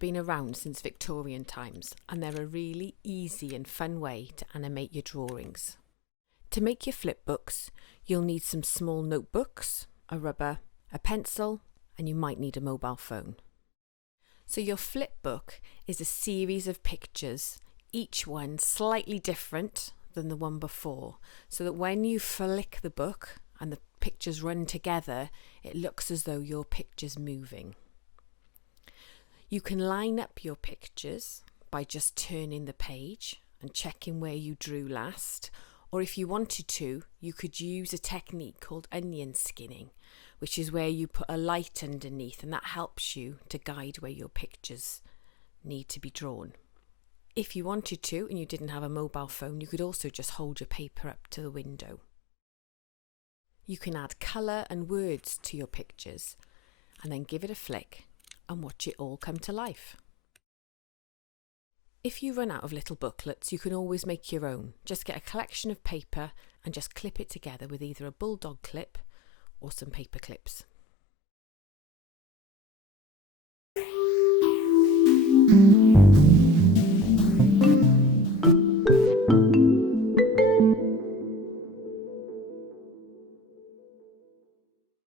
been around since Victorian times, and they're a really easy and fun way to animate your drawings. To make your flip books, you'll need some small notebooks, a rubber, a pencil, and you might need a mobile phone. So your flip book is a series of pictures, each one slightly different than the one before, so that when you flick the book and the pictures run together, it looks as though your picture's moving. You can line up your pictures by just turning the page and checking where you drew last, or if you wanted to, you could use a technique called onion skinning, which is where you put a light underneath, and that helps you to guide where your pictures need to be drawn. If you wanted to and you didn't have a mobile phone, you could also just hold your paper up to the window. You can add colour and words to your pictures and then give it a flick and watch it all come to life. If you run out of little booklets, you can always make your own. Just get a collection of paper and just clip it together with either a bulldog clip or some paper clips.